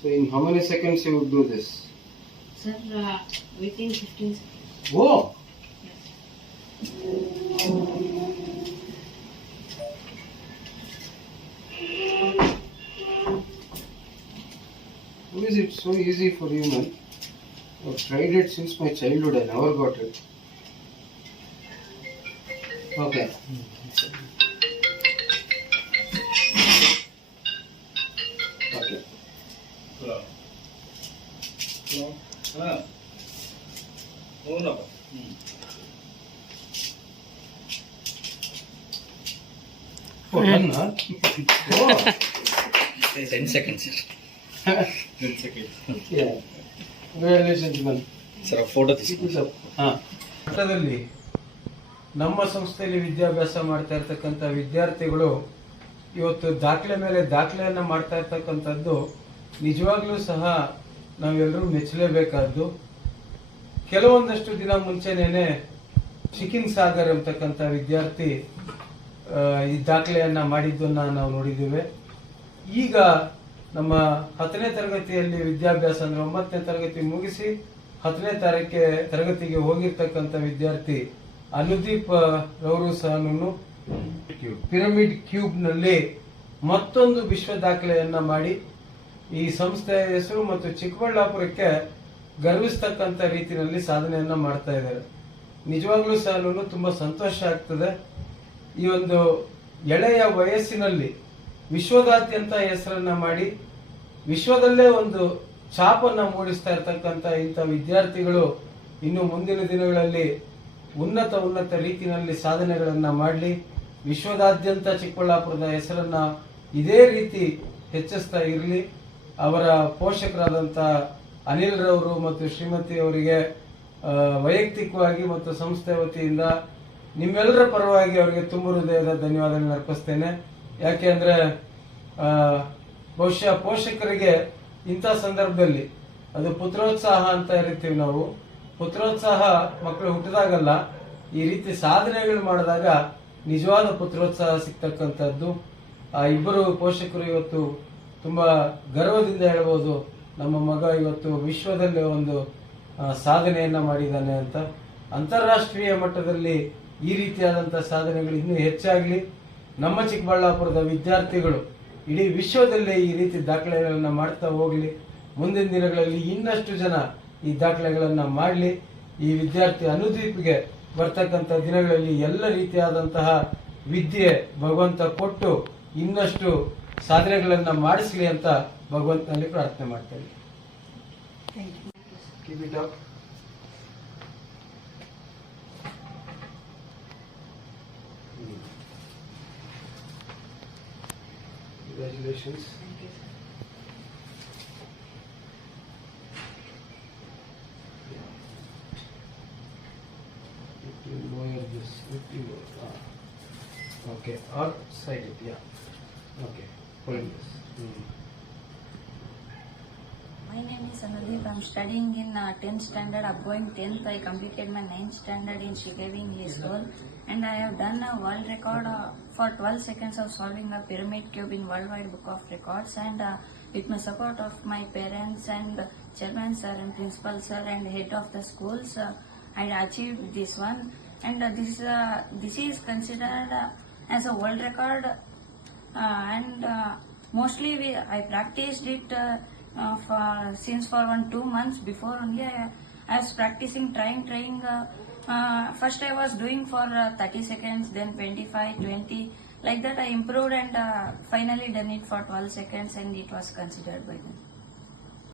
So in how many seconds you would do this? Sir, within 15 seconds. Whoa! Yes. How is it so easy for you, man? I've tried it since my childhood. I never got it. Okay. Okay. Oh, done, huh? Oh. 10 seconds, sir. 10 seconds. Yeah. Congratulations, man. Sir, photo Keep it up. ಮಟ್ಟದಲ್ಲಿ ನಮ್ಮ ಸಂಸ್ಥೆಯಲ್ಲಿ ವಿದ್ಯಾಭ್ಯಾಸ ಮಾಡ್ತಾ ಇರ್ತಕ್ಕಂಥ ವಿದ್ಯಾರ್ಥಿಗಳು ಇವತ್ತು ದಾಖಲೆ ಮೇಲೆ ದಾಖಲೆಯನ್ನ ಮಾಡ್ತಾ ಇರ್ತಕ್ಕಂಥದ್ದು ನಿಜವಾಗ್ಲೂ ಸಹ ನಾವೆಲ್ಲರೂ ಮೆಚ್ಚಲೇಬೇಕಾದ್ದು. ಕೆಲವೊಂದಷ್ಟು ದಿನ ಮುಂಚೆನೇನೆ ಚಿಕಿನ್ ಸಾಗರ್ ಅಂತಕ್ಕಂಥ ವಿದ್ಯಾರ್ಥಿ ಈ ದಾಖಲೆಯನ್ನ ಮಾಡಿದ್ದನ್ನ ನಾವು ನೋಡಿದ್ದೇವೆ. ಈಗ ನಮ್ಮ 10ನೇ ತರಗತಿಯಲ್ಲಿ ವಿದ್ಯಾಭ್ಯಾಸ ಅಂದ್ರೆ 9ನೇ ತರಗತಿ ಮುಗಿಸಿ 10ನೇ ತರಗತಿಗೆ ಹೋಗಿರ್ತಕ್ಕಂಥ ವಿದ್ಯಾರ್ಥಿ ಅನುದೀಪ್ ರವರು ಸಹ ಪಿರಮಿಡ್ ಕ್ಯೂಬ್ ನಲ್ಲಿ ಮತ್ತೊಂದು ವಿಶ್ವ ದಾಖಲೆಯನ್ನ ಮಾಡಿ ಈ ಸಂಸ್ಥೆಯ ಹೆಸರು ಮತ್ತು ಚಿಕ್ಕಬಳ್ಳಾಪುರಕ್ಕೆ ಗರ್ವಿಸ್ತಕ್ಕಂಥ ರೀತಿಯಲ್ಲಿ ಸಾಧನೆಯನ್ನ ಮಾಡ್ತಾ ಇದ್ದಾರೆ. ನಿಜವಾಗ್ಲೂ ಸಹ ತುಂಬಾ ಸಂತೋಷ ಆಗ್ತದೆ. ಈ ಒಂದು ಎಳೆಯ ವಯಸ್ಸಿನಲ್ಲಿ ವಿಶ್ವದಾದ್ಯಂತ ಹೆಸರನ್ನ ಮಾಡಿ ವಿಶ್ವದಲ್ಲೇ ಒಂದು ಛಾಪನ್ನ ಮೂಡಿಸ್ತಾ ಇರ್ತಕ್ಕಂಥ ಇಂಥ ವಿದ್ಯಾರ್ಥಿಗಳು ಇನ್ನು ಮುಂದಿನ ದಿನಗಳಲ್ಲಿ ಉನ್ನತ ರೀತಿಯಲ್ಲಿ ಸಾಧನೆಗಳನ್ನ ಮಾಡಲಿ. ವಿಶ್ವದಾದ್ಯಂತ ಚಿಕ್ಕಬಳ್ಳಾಪುರದ ಹೆಸರನ್ನ ಇದೇ ರೀತಿ ಹೆಚ್ಚಿಸ್ತಾ ಇರಲಿ. ಅವರ ಪೋಷಕರಾದಂಥ ಅನಿಲ್ ರವರು ಮತ್ತು ಶ್ರೀಮತಿ ಅವರಿಗೆ ವೈಯಕ್ತಿಕವಾಗಿ ಮತ್ತು ಸಂಸ್ಥೆ ವತಿಯಿಂದ ನಿಮ್ಮೆಲ್ಲರ ಪರವಾಗಿ ಅವರಿಗೆ ತುಂಬ ಹೃದಯದ ಧನ್ಯವಾದಗಳನ್ನು ಅರ್ಪಿಸ್ತೇನೆ. ಯಾಕೆ ಅಂದ್ರೆ ಬಹುಶಃ ಪೋಷಕರಿಗೆ ಇಂಥ ಸಂದರ್ಭದಲ್ಲಿ ಅದು ಪುತ್ರೋತ್ಸಾಹ ಅಂತ ಇರ್ತೀವಿ ನಾವು. ಪುತ್ರೋತ್ಸಾಹ ಮಕ್ಕಳು ಹುಟ್ಟಿದಾಗಲ್ಲ, ಈ ರೀತಿ ಸಾಧನೆಗಳು ಮಾಡಿದಾಗ ನಿಜವಾದ ಪುತ್ರೋತ್ಸಾಹ ಸಿಗ್ತಕ್ಕಂಥದ್ದು. ಆ ಇಬ್ಬರು ಪೋಷಕರು ಇವತ್ತು ತುಂಬಾ ಗರ್ವದಿಂದ ಹೇಳ್ಬೋದು, ನಮ್ಮ ಮಗ ಇವತ್ತು ವಿಶ್ವದಲ್ಲೇ ಒಂದು ಸಾಧನೆಯನ್ನ ಮಾಡಿದ್ದಾನೆ ಅಂತ. ಅಂತಾರಾಷ್ಟ್ರೀಯ ಮಟ್ಟದಲ್ಲಿ ಈ ರೀತಿಯಾದಂತಹ ಸಾಧನೆಗಳು ಇನ್ನೂ ಹೆಚ್ಚಾಗ್ಲಿ. ನಮ್ಮ ಚಿಕ್ಕಬಳ್ಳಾಪುರದ ವಿದ್ಯಾರ್ಥಿಗಳು ಇಡೀ ವಿಶ್ವದಲ್ಲೇ ಈ ರೀತಿ ದಾಖಲೆಗಳನ್ನ ಮಾಡ್ತಾ ಹೋಗ್ಲಿ. ಮುಂದಿನ ದಿನಗಳಲ್ಲಿ ಇನ್ನಷ್ಟು ಜನ ಈ ದಾಖಲೆಗಳನ್ನ ಮಾಡಲಿ. ಈ ವಿದ್ಯಾರ್ಥಿ ಅನುದೀಪ್ಗೆ ಬರ್ತಕ್ಕಂಥ ದಿನಗಳಲ್ಲಿ ಎಲ್ಲ ರೀತಿಯಾದಂತಹ ವಿದ್ಯೆ ಭಗವಂತ ಕೊಟ್ಟು ಇನ್ನಷ್ಟು ಸಾಧನೆಗಳನ್ನ ಮಾಡಿಸ್ಲಿ ಅಂತ ಭಗವಂತನಲ್ಲಿ ಪ್ರಾರ್ಥನೆ ಮಾಡ್ತೇನೆ. Keep it up. Congratulations. Thank you. Lower this. Okay. Or side it. Yeah. Okay. Hold this. My name is Anudeep. I'm studying in 10th standard. I'm going 10th. I completed my 9th standard in Shigaving School, and I have done a world record for 12 seconds of solving a pyramid cube in Worldwide Book of Records. And with my support of my parents and chairman sir and principal sir and head of the schools, I achieved this one. And this is considered as a world record. And mostly I practiced it. Since for 1-2 months before only I was practicing, trying. First I was doing for 30 seconds, then 25, 20. Like that I improved and finally done it for 12 seconds and it was considered by them.